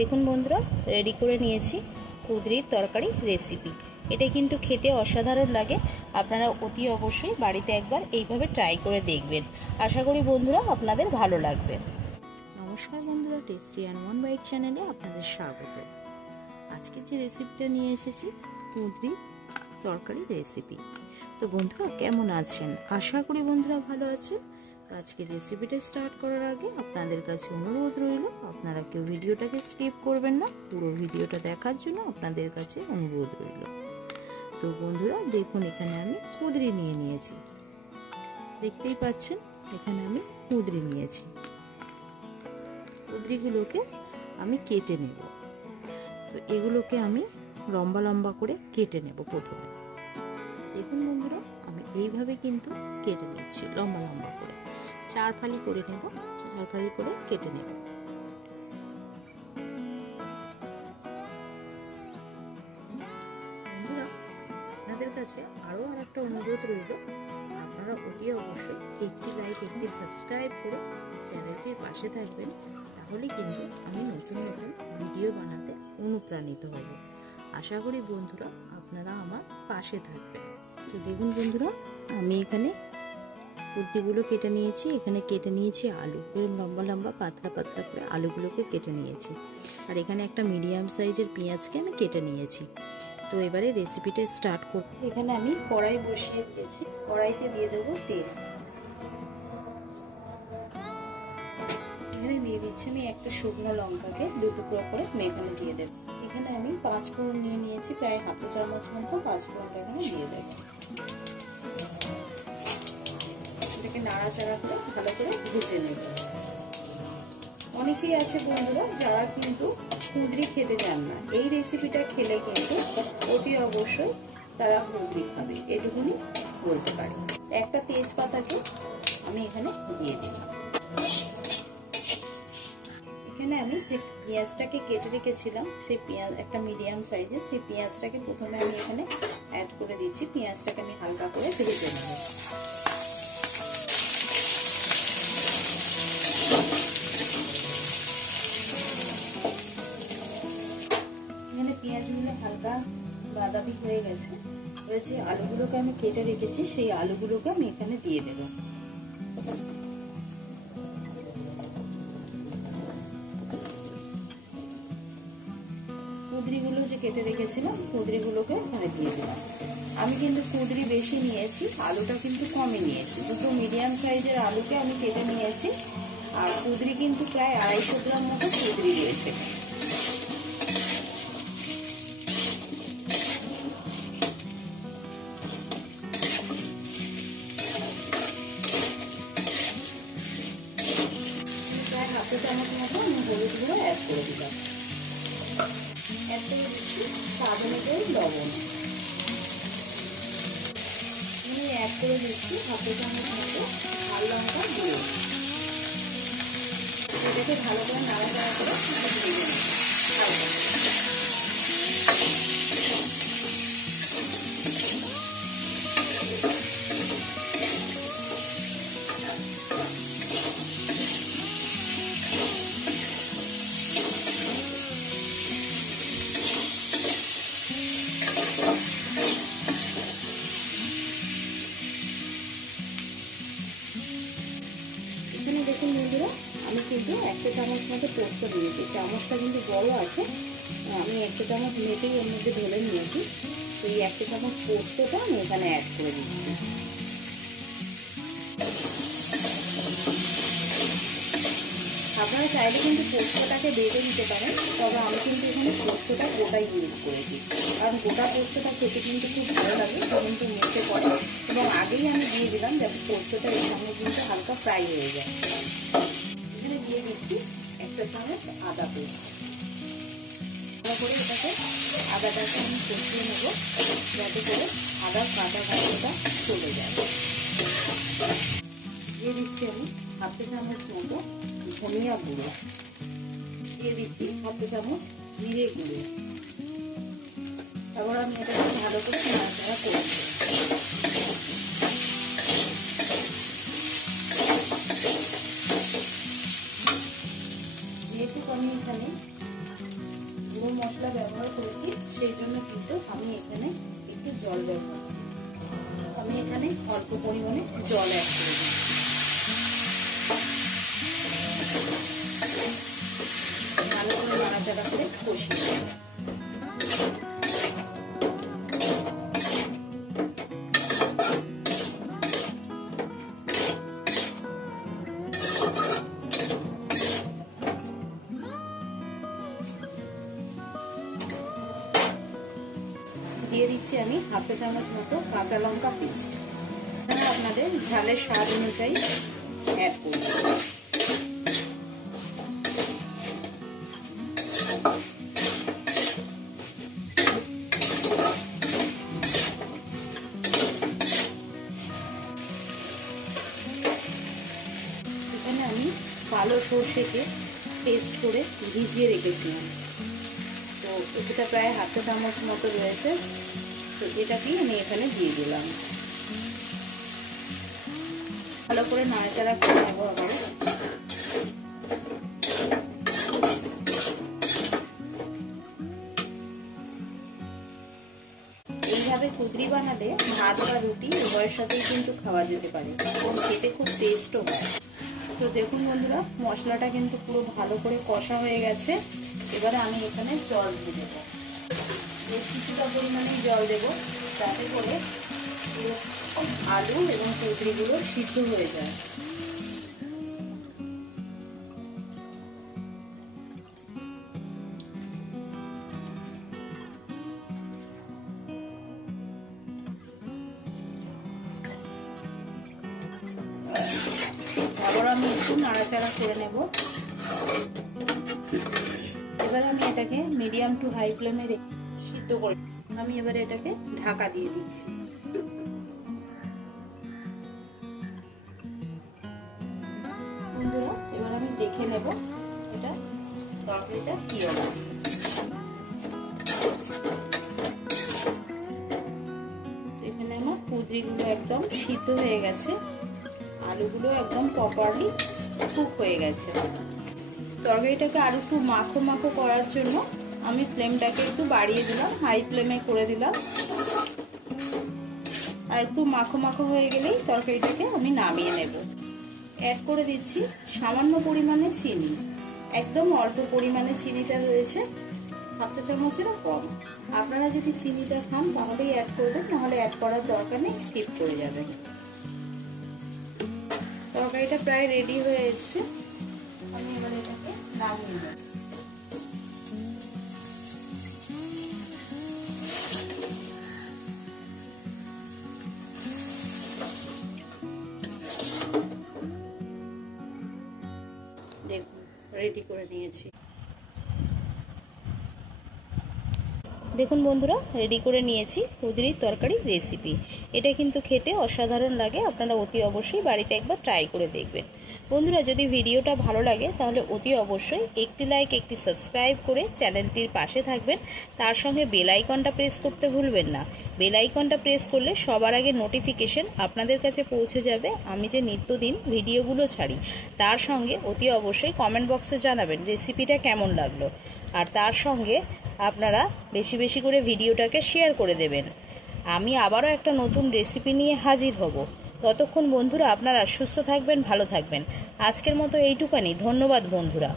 দেখুন বন্ধুরা, রেডি করে নিয়েছি কুঁদরির তরকারি রেসিপি। এটা কিন্তু খেতে অসাধারণ লাগে। আপনারা অতি অবশ্যই বাড়িতে একবার এইভাবে ট্রাই করে দেখবেন। আশা করি বন্ধুরা আপনাদের ভালো লাগবে। নমস্কার বন্ধুরা, টেস্টি অ্যান্ড ওয়ান বাইট চ্যানেলে আপনাদের স্বাগত। আজকে যে রেসিপিটা নিয়ে এসেছি কুঁদরি তরকারি রেসিপি। তো বন্ধুরা কেমন আছেন? আশা করি বন্ধুরা ভালো আছেন। আজকে রেসিপিটা স্টার্ট করার আগে আপনাদের কাছে অনুরোধ রইল, আপনারা কেউ ভিডিওটাকে স্কিপ করবেন না, পুরো ভিডিওটা দেখার জন্য আপনাদের কাছে অনুরোধ রইল। তো বন্ধুরা দেখুন, এখানে আমি কুঁদরি নিয়ে নিয়েছি, দেখতেই পাচ্ছেন এখানে আমি কুঁদরি নিয়েছি। কুঁদরিগুলোকে আমি কেটে নেব। তো এগুলোকে আমি লম্বা লম্বা করে কেটে নেব। প্রথমে দেখুন বন্ধুরা, আমি এইভাবে কিন্তু কেটে নিচ্ছি লম্বা লম্বা করে, 4 ফালি করে নেব, 4 ফালি করে কেটে নেব। বন্ধুরা আপনাদের কাছে আরো আরেকটা অনুরোধ রইল, আপনারা অতি অবশ্যই একটি লাইক একটি সাবস্ক্রাইব করে চ্যানেলটির পাশে থাকবেন, তাহলে কিন্তু আমি নতুন নতুন ভিডিও বানাতে অনুপ্রাণিত হব। আশা করি বন্ধুরা আপনারা আমার পাশে থাকবেন। তো দেখুন বন্ধুরা, আমি এখানে কুঁদরিগুলো কেটে নিয়েছি। এখানে কেটে নিয়েছি আলু, লম্বা লম্বা পাতলা পাতলা করে আলুগুলোকে কেটে নিয়েছি। আর এখানে একটা মিডিয়াম সাইজের পেঁয়াজকে আমি কেটে নিয়েছি। তো এবারে রেসিপিটা স্টার্ট করব। এখানে আমি কড়াই বসিয়ে দিয়েছি, কড়াইতে দিয়ে দেবো তেল। এখানে দিয়ে দিচ্ছি আমি একটা শুকনো লঙ্কাকে 2 টুকরো করে আমি এখানে দিয়ে দেবো। এখানে আমি 5 ফোড়ন নিয়ে নিয়েছি, প্রায় হাফ চামচ মতো 5 ফোড়নটা এখানে দিয়ে দেবো। এটাকে নাড়াচাড়া করে ভালো করে ভেজে নেব। অনেকেই আছে বন্ধুরা যারা কিন্তু কুঁদরি খেতে চান না, এই রেসিপিটা খেলে কিন্তু অতি অবশ্যই তারা কুঁদরি খাবে, এটুকুনি বলতে পারি। একটা তেজপাতাকে আমি এখানে দিয়ে দিই। এখানে আমি যে পেঁয়াজটাকে কেটে রেখেছিলাম, সেই পেঁয়াজ একটা মিডিয়াম সাইজের, সেই পেঁয়াজটাকে প্রথমে আমি এখানে অ্যাড করে দিচ্ছি। পেঁয়াজটাকে আমি হালকা করে ভেজে নেব। এখানে পেঁয়াজগুলো হালকা বাদামি হয়ে গেছে। এবার যে আলুগুলোকে আমি কেটে রেখেছি, সেই আলুগুলোকে আমি এখানে দিয়ে দেবো। কুঁদরিগুলো যে কেটে রেখেছিলাম, কুঁদরিগুলোকে এখানে দিয়ে দিলাম। আমি কিন্তু কুঁদরি বেশি নিয়েছি, আলুটা কিন্তু কমই নিয়েছি। দুটো মিডিয়াম সাইজের আলুকে আমি কেটে নিয়েছি। আর কুঁদরি কিন্তু প্রায় 250 গ্রাম মতো কুঁদরি রয়েছে। প্রায় হাফ চামচ মতো আমি হলুদ গুঁড়ো অ্যাড করে দিলাম। অ্যাড করে দিচ্ছি স্বাদ অনুযায়ী লবণ। আমি অ্যাড করে দিচ্ছি হাফ চামচ মতো ঝাল লঙ্কা গুঁড়ো। এটাকে ভালো করে নাড়াচাড়া করে ভেজে নেব। এখানে দেখুন বন্ধুরা, আমি কিন্তু 1 চামচ মতো পোস্ত দিয়েছি। চামচটা কিন্তু বড় আছে, আমি 1 চামচ মেটেই এর মধ্যে ঢেলে নিয়েছি। তো এই 1 চামচ পোস্তটা আমি এখানে অ্যাড করে দিচ্ছি। আপনারা চাইলে কিন্তু পোস্তটাকে বেটে দিতে পারেন, তবে আমি কিন্তু এখানে পোস্তটা গোটাই ইউজ করেছি, কারণ গোটা পোস্তটা খেতে কিন্তু খুব ভালো লাগে, কিন্তু মুখে পড়ে। এবং আগেই আমি দিয়ে দিলাম যাতে পোস্তটা এর সঙ্গে কিন্তু হালকা ফ্রাই হয়ে যায়। এখানে দিয়ে দিচ্ছি 1 চামচ আদা পেস্ট। ভালো করে এটাকে আদাটাকে আমি কষিয়ে নেব, যাতে করে আদার কাঁচা গন্ধটা চলে যায়। দিয়ে দিচ্ছি আমি হাফ চামচ মতো ধনিয়া গুঁড়ো, দিয়ে দিচ্ছি হাফ চামচ জিরে গুঁড়ো। তারপর আমি এটাকে ভালো করে নাড়াচাড়া করে দেব। যেহেতু আমি এখানে সেই জন্য কিন্তু আমি এখানে একটু জল ব্যবহার করি। আমি এখানে অল্প পরিমাণে জল অ্যাড করে দিই। ভালো করে নাড়াচাড়া করে কষিয়ে দিই। দিয়ে দিচ্ছি আমি হাফ চা চামচ মতো কাঁচা লঙ্কা পেস্ট। আপনাদের ঝালের স্বাদ অনুযায়ী অ্যাড করব। এখানে আমি কালো সর্ষেকে পেস্ট করে ভিজিয়ে রেখেছিলাম, তো এটা প্রায় হাফ চা চামচ মতো রয়েছে। তো এটাকেই আমি এখানে দিয়ে দিলাম। ভালো করে নাড়াচাড়া করে নেবো আবার। এইভাবে কুদরি বানালে ভাত বা রুটি উভয়ের সাথেই কিন্তু খাওয়া যেতে পারে এবং খেতে খুব টেস্টও হয়। তো দেখুন বন্ধুরা, মশলাটা কিন্তু পুরো ভালো করে কষা হয়ে গেছে। এবারে আমি এখানে জল দিয়ে দেবো, বেশ কিছুটা পরিমাণে জল দেব, যাতে করে আলু এবং কুদরিগুলো সিদ্ধ হয়ে যায়। আবার আমি একটু নাড়াচাড়া করে নেব। এবার আমি এটাকে মিডিয়াম টু হাই ফ্লেমে সিদ্ধ করে আমি এবারে এটাকে ঢাকা দিয়ে দিচ্ছি। বন্ধুরা, এবার আমি দেখে নেব এটা তরকারিটা কি অবস্থা। এখানে আমার কুদরিগুলো একদম সিদ্ধ হয়ে গেছে, আলুগুলো একদম প্রপারলি কুক হয়ে গেছে। তরকারিটাকে আরো একটু মাখো মাখো করার জন্য আমি ফ্লেমটাকে একটু বাড়িয়ে দিলাম, হাই ফ্লেমে করে দিলাম। আর একটু মাখো মাখো হয়ে গেলেই তরকারিটাকে আমি নামিয়ে নেব। অ্যাড করে দিচ্ছি সামান্য পরিমাণে চিনি, একদম অল্প পরিমাণে চিনিটা রয়েছে, হাফ চা চামচেরও কম। আপনারা যদি চিনিটা খান তাহলেই অ্যাড করবেন, নাহলে অ্যাড করার দরকার নেই, স্কিপ করে যাবেন। তরকারিটা প্রায় রেডি হয়ে এসছে, আমি এবার এটাকে নামিয়ে নেব। দেখুন রেডি করে নিয়েছি। দেখুন বন্ধুরা, রেডি করে নিয়েছি কুদরির তরকারি রেসিপি। এটা কিন্তু খেতে অসাধারণ লাগে, আপনারা অতি অবশ্যই বাড়িতে একবার ট্রাই করে দেখবেন। বন্ধুরা, যদি ভিডিওটা ভালো লাগে তাহলে অতি অবশ্যই একটি লাইক, একটি সাবস্ক্রাইব করে চ্যানেলটির পাশে থাকবেন। তার সঙ্গে বেল আইকনটা প্রেস করতে ভুলবেন না। বেল আইকনটা প্রেস করলে সবার আগে নোটিফিকেশন আপনাদের কাছে পৌঁছে যাবে আমি যে নিত্যদিন ভিডিওগুলো ছাড়ি। তার সঙ্গে অতি অবশ্যই কমেন্ট বক্সে জানাবেন রেসিপিটা কেমন লাগলো, আর তার সঙ্গে আপনারা বেশি বেশি করে ভিডিওটাকে শেয়ার করে দেবেন। আমি আবারও একটা নতুন রেসিপি নিয়ে হাজির হব। ততক্ষণ বন্ধুরা আপনারা সুস্থ থাকবেন, ভালো থাকবেন। আজকের মতো এইটুকানি। ধন্যবাদ বন্ধুরা।